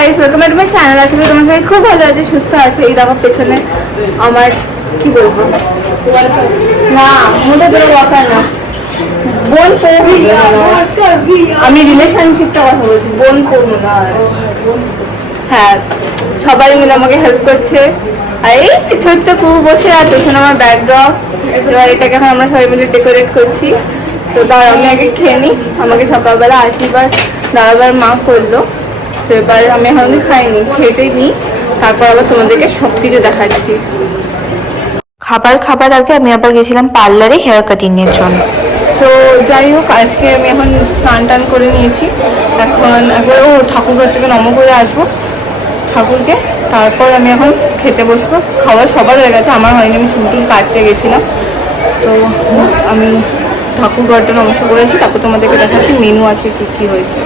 Guys, welcome back to my channel. আসলে তোমার সবাই খুব ভালো আছে, সুস্থ আছে। এই দেখো পেছনে আমার কি বলবো না, মোটা ধরে ওয়াকার না, বোন পড়বি। আমি রিলেশনশিপটা কথা বলছি, বোন পড়বো না। হ্যাঁ, সবাই মিলে আমাকে হেল্প করছে। আর এই ছোট্ট কু বসে আছে, পেছনে আমার ব্যাকড্রপ। এবার এটাকে এখন আমরা সবাই মিলে ডেকোরেট করছি। তো তার আমি আগে খেয়ে নিই। আমাকে সকালবেলা আশীর্বাদ দাদাবার মা করলো, তো এবার আমি এখন খাইনি, খেতেই নিই, তারপর আবার তোমাদেরকে সব কিছু দেখাচ্ছি। খাবার আগে আমি আবার গেছিলাম পার্লারে হেয়ার কাটিং এর জন্য। তো যাই হোক, আজকে আমি এখন স্নান টান করে নিয়েছি। এখন একবার ঠাকুরঘর থেকে নম করে আসবো ঠাকুরকে, তারপর আমি এখন খেতে বসবো। খাওয়া সবার হয়ে গেছে, আমার হয়নি, আমি চুল টুল কাটতে গেছিলাম। তো আমি ঠাকুরঘরটা নমস্কার করে আসি, তারপর তোমাদেরকে দেখাচ্ছি মেনু আছে কি কি হয়েছে।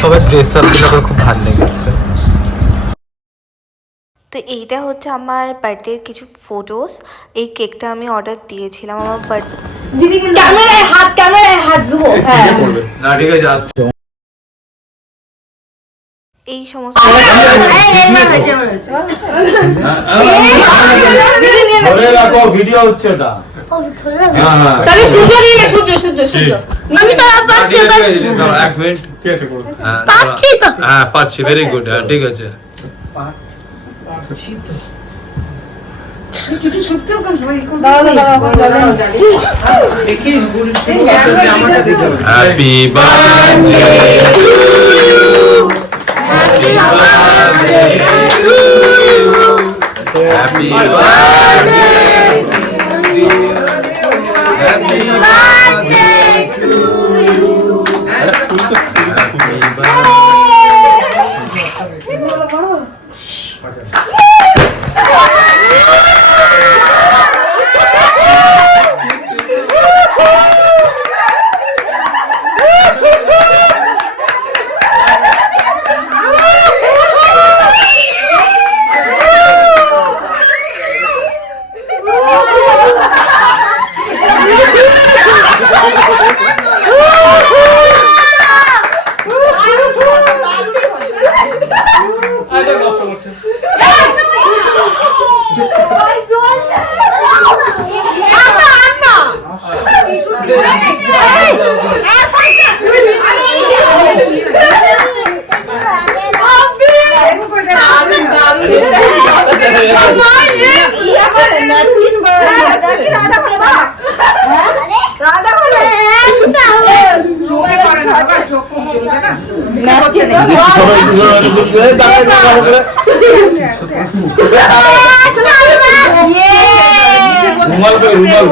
সবাই ড্রেস আপ দিলে খুব ভালো লেগেছে। তো এইটা হচ্ছে আমার বার্থডের কিছু ফটোস। এই কেকটা আমি অর্ডার দিয়েছিলাম আমার বার্থডে। ক্যামেরায় হাত জুবো। হ্যাঁ না ঠিক আছে, আসছে। এই সমস্ত ভিডিও হচ্ছে ওটা। তাহলে সূর্য নিয়ে নে, সূর্য সূর্য সূর্য। আমি তো পাচ্ছি এক মিনিট, কি আছে করব? পাচ্ছি তো। হ্যাঁ পাচ্ছি, ভেরি গুড। হ্যাঁ ঠিক আছে। Happy birthday, happy birthday, happy birthday, happy birthday to you.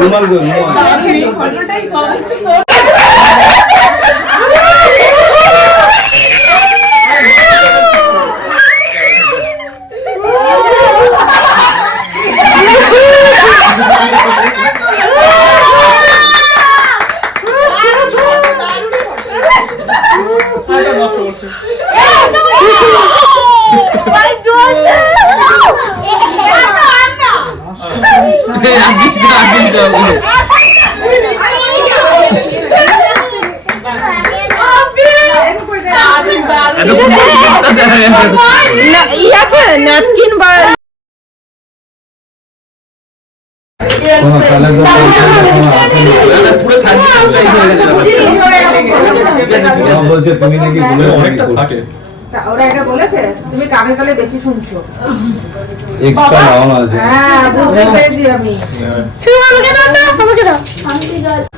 রুমাল ন্যাপকিন বা বলছে তুমি নাকি অনেকটা থাকে। ওরা এটা বলেছে, তুমি কানে কানে বেশি শুনছো। এক্সট্রা নাম আছে। হ্যাঁ বুঝতে পেরেছি আমি। শুনো, আমাকে দাও তো, আমাকে দাও।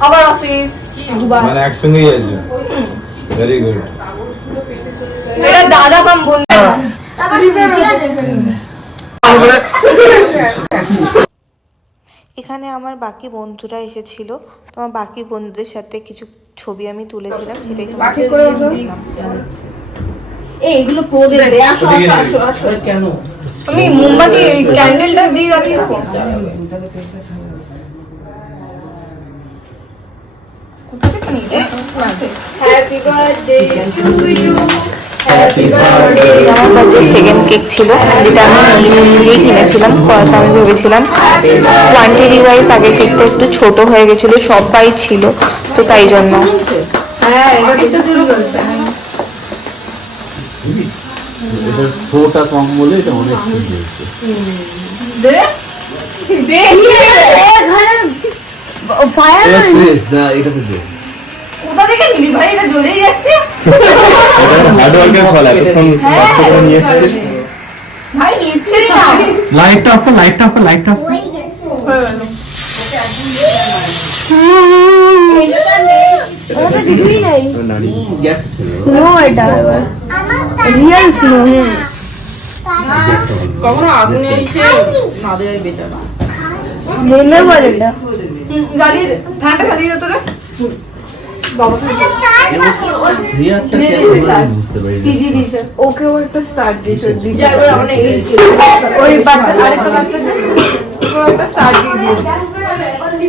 আবার অফিস মানে একসঙ্গেই আছে। Very good. এটা দাদা কম বোন। এখানে আমার বাকি বন্ধুরা এসেছিল, তোমার বাকি বন্ধুদের সাথে কিছু ছবি আমি তুলেছিলাম, সেটাই তোমাকে দিলাম। এইগুলো প্রদে দে। আসো আসো আসো। কেন আমি মোমবাতি ক্যান্ডেলটা দিয়ে রাখি। হ্যাপি বার্থডে টু ইউ, আমার বার্থডে সেকেন্ড কেক ছিল, যেটা আমি নিজেই কিনেছিলাম। কজ আমি ভেবেছিলাম কোয়ান্টিটি ওয়াইজ আগের কেকটা একটু ছোট হয়ে গেছিলো, সবাই ছিল তো তাই জন্য। হ্যাঁ এটা তো জোরে বলছে। এটা শোটা কম বলে এটা অনেক সুন্দর হয়েছে। দে দে ঘরে ফায়ার এটা শেষ না, এটা তো দে। কোথা থেকে নিলি ভাই? এটা জ্বলেই যাচ্ছে হার্ড ওয়ার্কের ফল, এতক্ষণ কষ্ট করে নিয়ে এসেছে। ভাই, নিচ্ছে না। লাইটটা অফ কর, লাইটটা অফ কর, লাইটটা অফ কর। গ্যাস ছিল। স্নো এটা রিয়েল স্নো। কখনো আগুনে এসে না দেওয়াই বেটার। নেমে বল এটা জ্বালিয়ে দে, ফ্যানটা জ্বালিয়ে দে তোরা। রিয়ারটা কেমন আমি বুঝতে পারি না। কি দিয়ে দিয়েছে? ওকেও একটা স্টার্ট দিয়েছে। যা এবার আমরা এই ওই বাচ্চা আরেকটা বাচ্চা ও একটা স্টার দিয়ে দিয়েছে।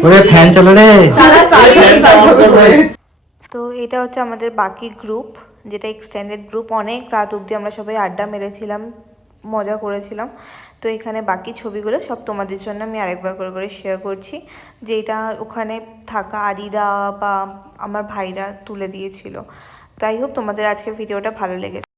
ওরে ফ্যান চালা রে। তারা স্টার দিয়ে তো এটা হচ্ছে আমাদের বাকি গ্রুপ, যেটা এক্সটেন্ডেড গ্রুপ। অনেক রাত অবধি আমরা সবাই আড্ডা মেরেছিলাম, মজা করেছিলাম। তো এখানে বাকি ছবিগুলো সব তোমাদের জন্য আমি আরেকবার করে করে শেয়ার করছি, যেটা ওখানে থাকা আদিদা বা আমার ভাইরা তুলে দিয়েছিল। তাই হোক তোমাদের আজকে ভিডিওটা ভালো লেগেছে।